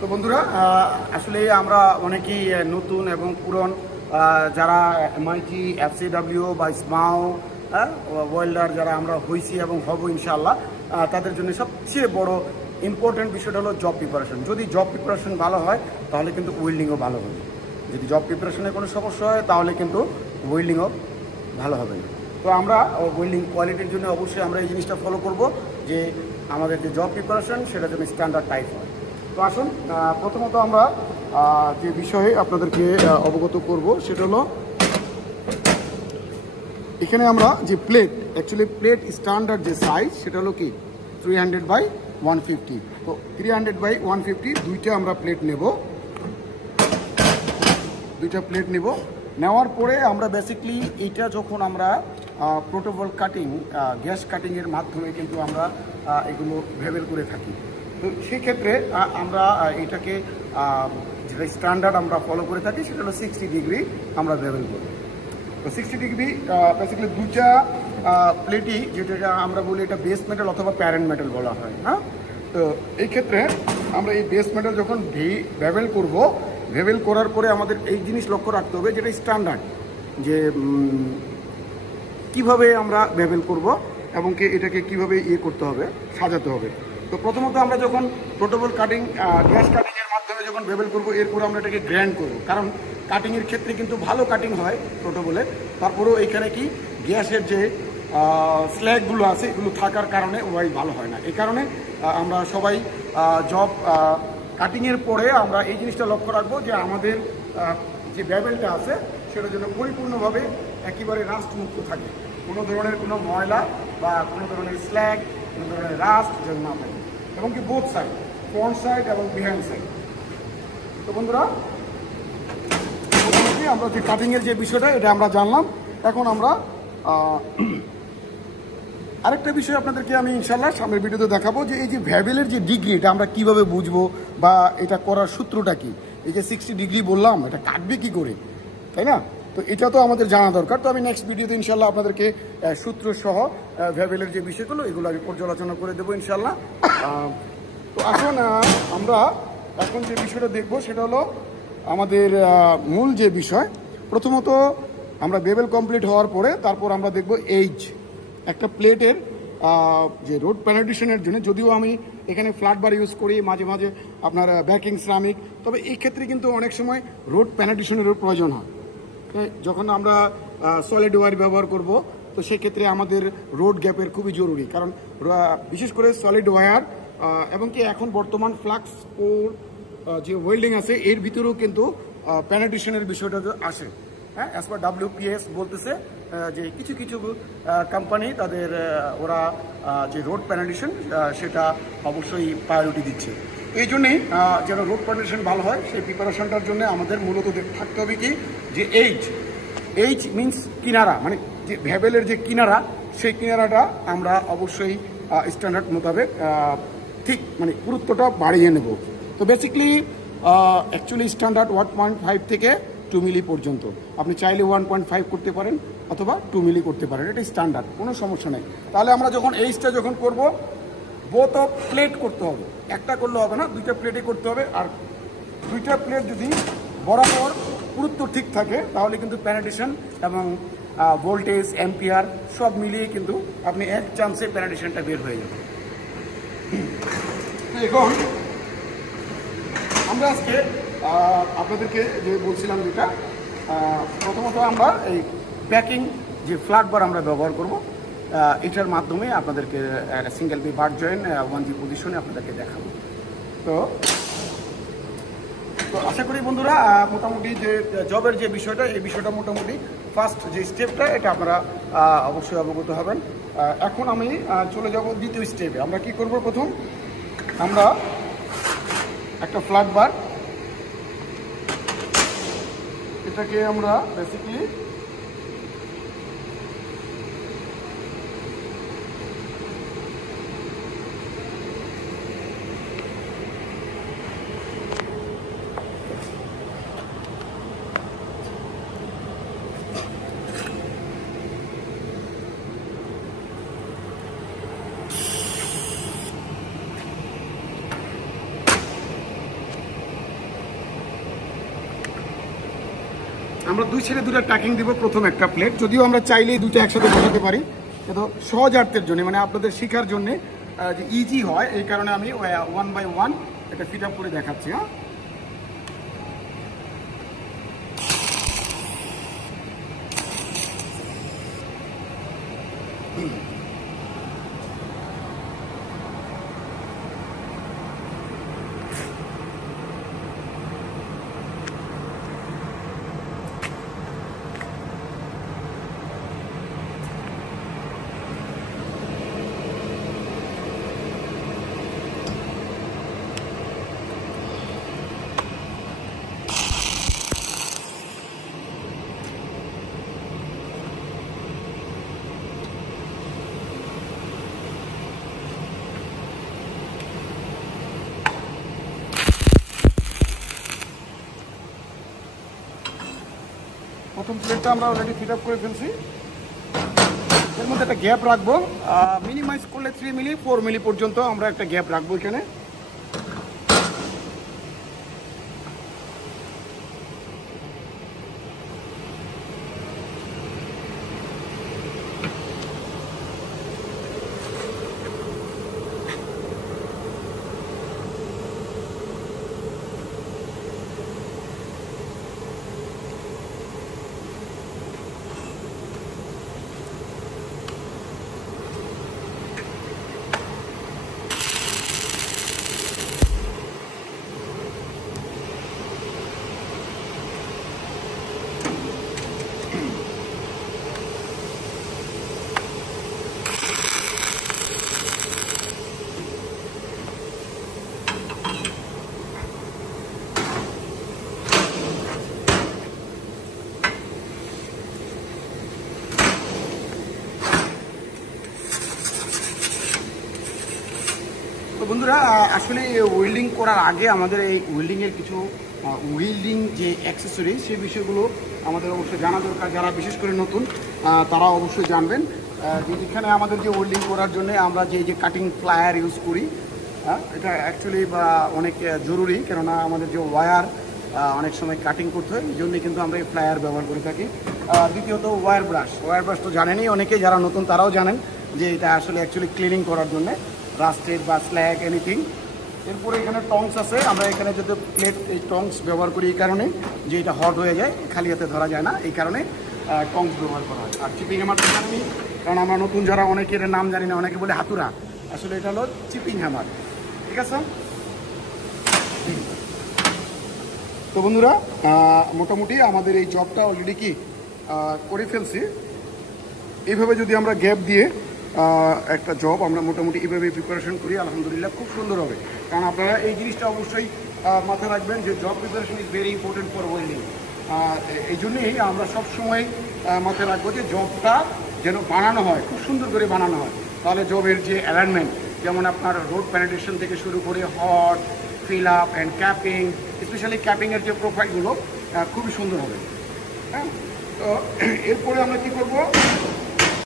তো বন্ধুরা আসলে আমরা অনেকেই নতুন এবং পুরন যারা এমআইটি এফসিডব্লিউ বা স্মাও ওয়েল্ডার যারা আমরা হয়েছি এবং হব ইনশাআল্লাহ, তাদের জন্য সবচেয়ে বড় ইম্পর্টেন্ট বিষয়টা হলো জব প্রিপারেশন। যদি জব প্রিপারেশন ভালো হয় তাহলে কিন্তু ওয়েল্ডিংও ভালো হবে। যদি জব প্রিপারেশনের কোনো সমস্যা হয় তাহলে কিন্তু ওয়েল্ডিংও ভালো হবে না। তো আমরা ওয়েল্ডিং কোয়ালিটির জন্য অবশ্যই আমরা এই জিনিসটা ফলো করব যে আমাদের যে জব প্রিপারেশন সেটা যেন স্ট্যান্ডার্ড টাইপ হয়। তো আসুন প্রথমত আমরা যে বিষয়ে আপনাদেরকে অবগত করব সেটা হলো এখানে আমরা যে প্লেট, অ্যাকচুয়ালি প্লেট স্ট্যান্ডার্ড যে সাইজ সেটা হলো কি 300/150। তো 300/150 দুইটা আমরা প্লেট নেব, নেওয়ার পরে আমরা বেসিকলি এইটা যখন আমরা প্রোটোবল কাটিং, গ্যাস কাটিংয়ের মাধ্যমে কিন্তু আমরা এগুলো ভেবেল করে থাকি। তো সেক্ষেত্রে আমরা এটাকে যেটা স্ট্যান্ডার্ড আমরা ফলো করে থাকি সেটা হলো 60 ডিগ্রি আমরা ভেবেল করি। তো 60 ডিগ্রি বেসিক্যালি দুইটা প্লেটই, যেটা আমরা বলি এটা বেস মেটাল অথবা প্যারেন্ট মেটাল বলা হয়। হ্যাঁ, তো এই ক্ষেত্রে আমরা এই বেস মেটাল যখন ভেবেল করব, ভেবেল করার পরে আমাদের এই জিনিস লক্ষ্য রাখতে হবে যেটা স্ট্যান্ডার্ড, যে কিভাবে আমরা ভেবেল করব এবং এটাকে কিভাবে করতে হবে, সাজাতে হবে। তো প্রথমত আমরা যখন প্রোটোবল কাটিং, গ্যাস কাটিংয়ের মাধ্যমে যখন ভেবেল করব, এরপরে আমরা এটাকে গ্র্যান্ড করব, কারণ কাটিংয়ের ক্ষেত্রে কিন্তু ভালো কাটিং হয় প্রোটোবলে। তারপরেও এখানে কি গ্যাসের যে স্ল্যাগগুলো আছে এগুলো থাকার কারণে ওয়াই ভালো হয় না। এই কারণে আমরা সবাই জব কাটিংয়ের পরে আমরা এই জিনিসটা লক্ষ্য রাখবো যে আমাদের যে ভেবেলটা আছে সেটা যেন পরিপূর্ণভাবে একেবারে রাস্ট মুক্ত থাকে, কোনো ধরনের কোনো ময়লা বা কোনো ধরনের স্ল্যাগ, কোনো ধরনের রাস্ট যেন না থাকে, এবং কি বোথ সাইড, ফ্রন্ট সাইড এবং বিহাইন্ড সাইড। তো বন্ধুরা আমরা যে কাটিংয়ের যে বিষয়টা এটা আমরা জানলাম। এখন আমরা আরেকটা বিষয় আপনাদেরকে আমি ইনশাল্লাহ সামনের ভিডিওতে দেখাবো, যে এই যে ভ্যাবেলের যে ডিগ্রি এটা আমরা কিভাবে বুঝবো বা এটা করার সূত্রটা কি। এই যে 60 ডিগ্রি বললাম, এটা কাটবে কি করে, তাই না? তো এটা তো আমাদের জানা দরকার। তো আমি নেক্সট ভিডিওতে ইনশাল্লাহ আপনাদেরকে সূত্র সহ ভ্যাবেলের যে বিষয়গুলো এগুলো আমি পর্যালোচনা করে দেবো ইনশাল্লাহ। তো আসুন আমরা এখন যে বিষয়টা দেখবো সেটা হলো আমাদের মূল যে বিষয়। প্রথমত আমরা ভেবেল কমপ্লিট হওয়ার পরে তারপর আমরা দেখব এইজ একটা প্লেটের যে রোড পেনিট্রেশনের জন্য। যদিও আমি এখানে ফ্ল্যাট বার ইউজ করি, মাঝে মাঝে আপনার ব্যাকিং সিরামিক, তবে এই ক্ষেত্রে কিন্তু অনেক সময় রোড পেনিট্রেশনেরও প্রয়োজন হয়। যখন আমরা সলিড ওয়্যার ব্যবহার করব তো সেক্ষেত্রে আমাদের রোড গ্যাপের খুবই জরুরি, কারণ বিশেষ করে সলিড ওয়্যার এবং কি এখন বর্তমান ফ্লাক্স কোর যে ওয়েল্ডিং আছে এর ভিতরেও কিন্তু পেনিট্রেশনের বিষয়টা আসে। হ্যাঁ, অ্যাজ পার WPS বলতেছে যে কিছু কিছু কোম্পানি তাদের ওরা যে রোড পেনিট্রেশন সেটা অবশ্যই প্রায়োরিটি দিচ্ছে। এই জন্যেই যেন রোড পেনিট্রেশন ভালো হয় সেই প্রিপারেশনটার জন্য আমাদের মূলত থাকতে হবে কি, যে এইচ মিনস কিনারা, মানে যে ভ্যাবেলের যে কিনারা সেই কিনারাটা আমরা অবশ্যই স্ট্যান্ডার্ড মোতাবেক ঠিক মানে গুরুত্বটা বাড়িয়ে নেব। তো বেসিক্যালি অ্যাকচুয়ালি স্ট্যান্ডার্ড 1.5 থেকে 2 মিলি পর্যন্ত, আপনি চাইলে 1.5 করতে পারেন অথবা 2 মিলি করতে পারেন, এটা স্ট্যান্ডার্ড, কোনো সমস্যা নেই। তাহলে আমরা যখন এইচটা যখন করব বোথ অফ প্লেট করতে হবে, একটা করলে হবে না, দুইটা প্লেটে করতে হবে। আর দুইটা প্লেট যদি বরাবর পুরুত্ব ঠিক থাকে তাহলে কিন্তু পেনিট্রেশন এবং ভোল্টেজ, অ্যাম্পিয়ার সব মিলিয়ে কিন্তু আপনি এক চান্সে পেনিট্রেশনটা বের হয়ে যাবে। এখন আমরা আজকে আপনাদেরকে যে বলছিলাম যেটা, প্রথমত আমরা এই প্যাকিং যে ফ্ল্যাট বার আমরা ব্যবহার করব, এটার মাধ্যমে আপনাদেরকে সিঙ্গেল বি বার জয়েন্ট 1G পজিশনে আপনাদেরকে দেখাবো। তো আশা করি বন্ধুরা মোটামুটি যে জবের যে বিষয়টা, এই বিষয়টা মোটামুটি ফার্স্ট যে স্টেপটা এটা আপনারা অবশ্যই অবগত হবেন। এখন আমি চলে যাব দ্বিতীয় স্টেপে। আমরা কি করব, প্রথম আমরা একটা ফ্ল্যাট বার, এটাকে আমরা বেসিক্যালি আমরা দুই ছেড়ে দুটো টাকিং দিব প্রথম একটা প্লেট, যদিও আমরা চাইলেই দুটো একসাথে বসাতে পারি, কিন্তু সহজার্থের জন্য মানে আপনাদের শেখার জন্য যে ইজি হয় এই কারণে আমি 1 বাই 1 এটা ফিট আপ করে দেখাচ্ছি। হ্যাঁ, প্রথম প্লেটটা আমরা অলরেডি ফিট আপ করে ফেলছি। এর মধ্যে একটা গ্যাপ রাখবো, মিনিমাইজ করলে 3 মিলি 4 মিলি পর্যন্ত আমরা একটা গ্যাপ রাখবো এখানে। তো বন্ধুরা, আসলে ওয়েল্ডিং করার আগে আমাদের এই ওয়েল্ডিংয়ের কিছু ওয়েল্ডিং যে অ্যাক্সেসরি সেই বিষয়গুলো আমাদের অবশ্যই জানা দরকার। যারা বিশেষ করে নতুন তারা অবশ্যই জানবেন যে এখানে আমাদের যে ওয়েল্ডিং করার জন্য আমরা যে কাটিং প্লায়ার ইউজ করি, এটা অ্যাকচুয়ালি অনেক জরুরি, কেননা আমাদের যে ওয়্যার অনেক সময় কাটিং করতে হয়, এই জন্যই কিন্তু আমরা এই প্লায়ার ব্যবহার করে থাকি। দ্বিতীয়ত ওয়্যার ব্রাশ তো জানেনই অনেকে, যারা নতুন তারাও জানেন যে এটা আসলে অ্যাকচুয়ালি ক্লিনিং করার জন্যে, রাস্টেড বা স্ল্যাগ এনিথিং। এরপরে এখানে টংস আছে, আমরা এখানে যদি প্লেট এই টংস ব্যবহার করি এই কারণে যে এটা হট হয়ে যায়, খালি হাতে ধরা যায় না, এই কারণে টংস ব্যবহার করা হয়। আর চিপিং হ্যামার তো জানি, কারণ আমরা নতুন যারা অনেকের নাম জানি না, অনেকে বলে হাতুড়া, আসলে এটা হলো চিপিং হ্যামার। ঠিক আছে। তো বন্ধুরা, মোটামুটি আমাদের এই জবটা অলরেডি কি করে ফেলছি। এইভাবে যদি আমরা গ্যাপ দিয়ে একটা জব আমরা মোটামুটি এইভাবে প্রিপারেশন করি, আলহামদুলিল্লাহ খুব সুন্দর হবে। কারণ আপনারা এই জিনিসটা অবশ্যই মাথায় রাখবেন যে job preparation is very important for welding. এই জন্যেই আমরা সবসময় মাথায় রাখবো যে জবটা যেন বানানো হয়, খুব সুন্দর করে বানানো হয়, তাহলে জবের যে অ্যালাইনমেন্ট, যেমন আপনার রোড পেনিট্রেশন থেকে শুরু করে hot, fill up and capping, specially ক্যাপিংয়ের যে প্রোফাইলগুলো খুবই সুন্দর হবে। হ্যাঁ, তো এরপরে আমরা কী করবো,